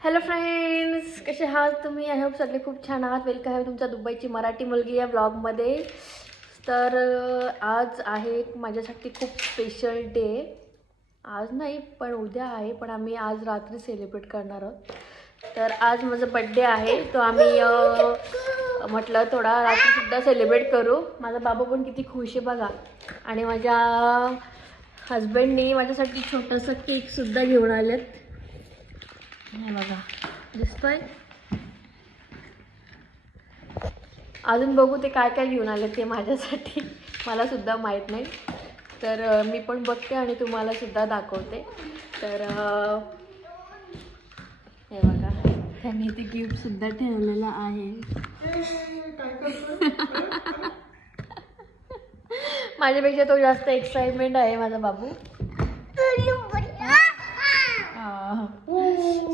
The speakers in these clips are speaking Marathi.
हॅलो फ्रेंड्स, कसे आहात तुम्ही? आय होप सगळे खूप छान आहात. वेलकम आहे तुमच्या दुबईची मराठी मुलगी या ब्लॉगमध्ये. तर आज आहे माझ्यासाठी खूप स्पेशल डे. आज नाही पण उद्या आहे, पण आम्ही आज रात्री सेलिब्रेट करणार आहोत. तर आज माझा बड्डे आहे, तो आम्ही म्हटलं थोडा रात्रीसुद्धा सेलिब्रेट करू. माझा बाबा पण किती खुश आहे बघा. आणि माझ्या हजबंडनी माझ्यासाठी छोटासा केकसुद्धा घेऊन आलेत. हे बघा, दिसतोय. अजून बघू ते काय काय घेऊन आले ते माझ्यासाठी, मला सुद्धा माहीत नाही. तर मी पण बघते आणि तुम्हाला सुद्धा दाखवते. तर हे बघा, त्यांनी ते गिफ्ट सुद्धा ठेवलेलं आहे. माझ्यापेक्षा तो जास्त एक्साइटमेंट आहे माझा बाबू.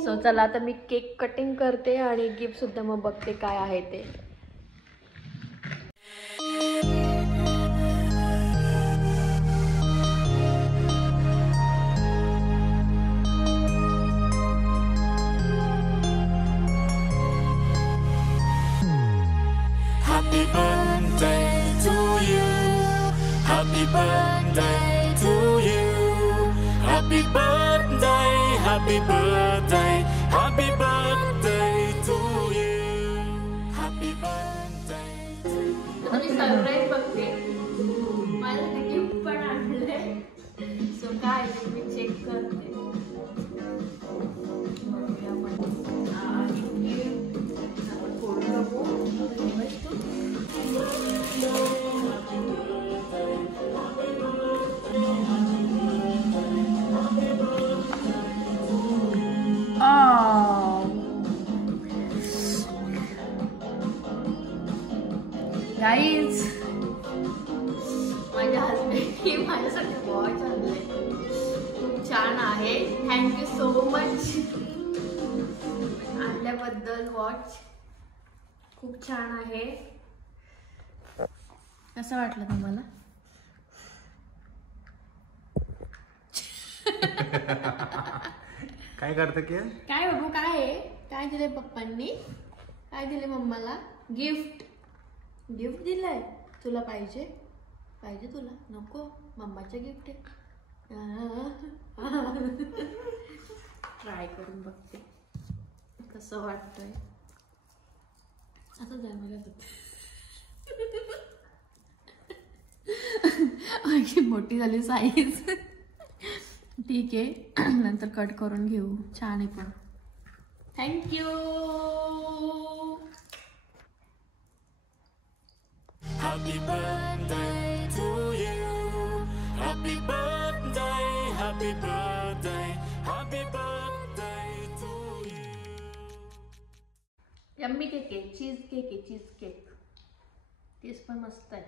सो चला आता मी केक कटिंग करते आणि गिफ्ट सुद्धा मग बघते काय आहे ते. Happy birthday to you. Happy birthday to you. Happy birthday, happy birthday, happy birthday to you. Happy birthday to you. Me surprise बघते. माझ्यासाठी गिफ्ट पण आणले. सो काय ते मी चेक करते. गाईज, माझ्या हजबंडने माझ्यासाठी वॉच आणले. खूप छान आहे. थँक्यू सो मच आणल्याबद्दल. वॉच खूप छान आहे. कसं वाटलं तुम्हाला? काय करते की? काय बाबू, काय आहे? काय दिले पप्पांनी? काय दिले मम्माला? गिफ्ट. गिफ्ट दिलंय. तुला पाहिजे? पाहिजे तुला? नको, मम्माचं गिफ्ट आहे. ट्राय करून बघते कसं वाटतंय. आता जाय मला मोठी झाली साईज. ठीक आहे, नंतर कट करून घेऊ. छान आहे पण. Thank you. Happy birthday to you. Happy birthday, happy birthday, happy birthday to you. Yummy cake आहे, चीज केक आहे, चीज केक. टेस्ट पण मस्त आहे.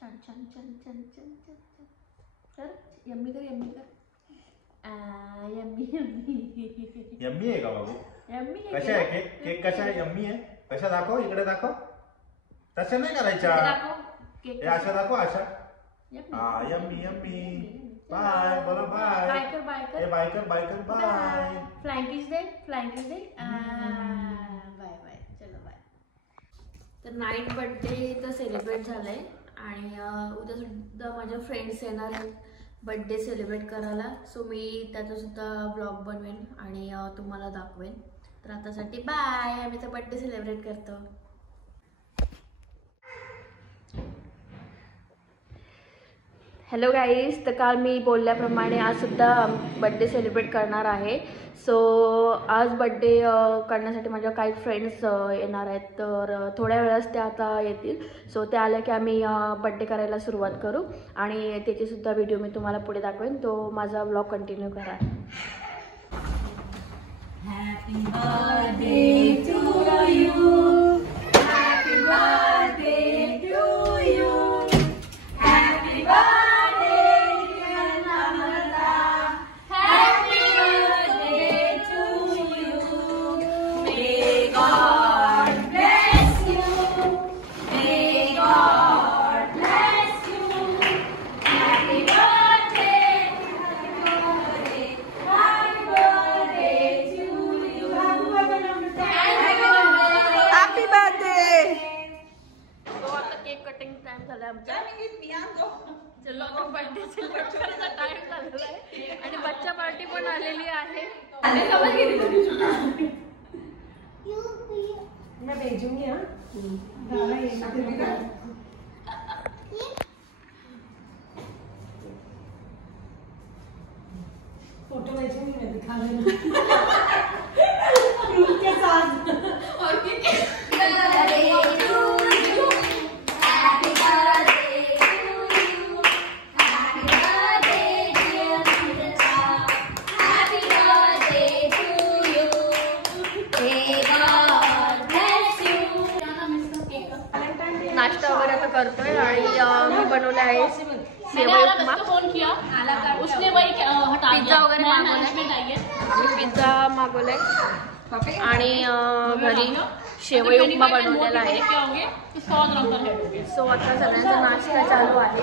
छान छान छान छान छान छान छान. कर यम्मी कर, यम्मी कर. यम्मी यम्मी यम्मी आहे का बाबू? यम्मी केक कशा आहे केक? केक कशा आहे? यम्मी आहे. कशा दाखव, इकडे दाखव. तसं नाही करायच्या. केक हे अशा दाखव, अशा. यम्मी. हा, यम्मी यम्मी. बाय, बोला बाय. बाय कर, बाय कर. हे बाय कर, बाय कर, बाय. फ्लाइंग किस दे, फ्लाइंग किस दे. बाय बाय, चलो बाय. तर नाईट बर्थडे तर सेलिब्रेट झालंय आणि उद्या सुद्धा माझ्या फ्रेंड्स येणार आहेत बर्थडे सेलिब्रेट करायला. सो मी त्याचा सुद्धा ब्लॉग बनवेन आणि तुम्हाला दाखवेन. तर आतासाठी बाय. आम्ही तर बर्थडे सेलिब्रेट करतो. हॅलो गाईज, तर काल मी बोलल्याप्रमाणे आज सुद्धा बड्डे सेलिब्रेट करणार आहे. सो आज बड्डे करण्यासाठी माझ्या काही फ्रेंड्स येणार आहेत. तर थोड्या वेळाच ते आता येतील. सो ते आले की आम्ही बड्डे करायला सुरुवात करू आणि त्याचीसुद्धा व्हिडिओ मी तुम्हाला पुढे दाखवेन. तो माझा ब्लॉग कंटिन्यू करा. Happy birthday to you. Happy birthday to you. Happy birthday. Happy birthday झालेली आहे. फोटो भेजूंगी दिखा देना ग्रुप के साथ और नाश्ता वगैरे आता करतोय आणि मी बनवले आहे सेवई उपमा. उसने वही हटा पिझ्झा वगैरे मागवलाय. मैनेजमेंट आई है आम्ही पिझ्झा मागवलाय आणि घरी शेवई उपमा बनवलेला आहे. क्या होंगे 100 ग्राम का हेड हो गया सो आता सगळ्यांचा नाश्ता चालू आहे.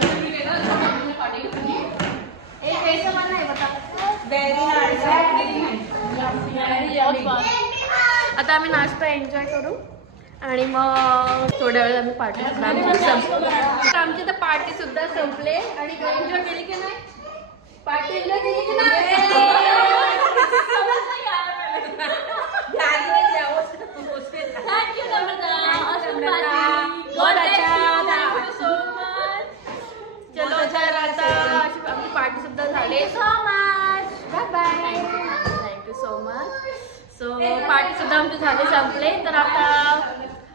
आता आम्ही नाश्ता एन्जॉय करू आणि मग थोड्या वेळ आम्ही पार्टी आमची तर पार्टी सुद्धा संपले आणि एन्जॉय केली की नाही. पार्टी एन्जॉय केली की नाही. चलो तर आता आमची पार्टी सुद्धा झाली. So much bye bye. Thank you so much. So party सुद्धा आमची झाली संपले. तर आता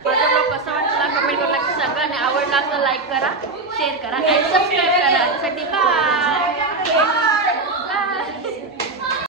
माझा ब्लॉग कसा वाटला कमेंट करून नक्की सांगा आणि आवडला तर लाईक करा शेअर करा आणि सबस्क्राईब करा. त्यासाठी बाय.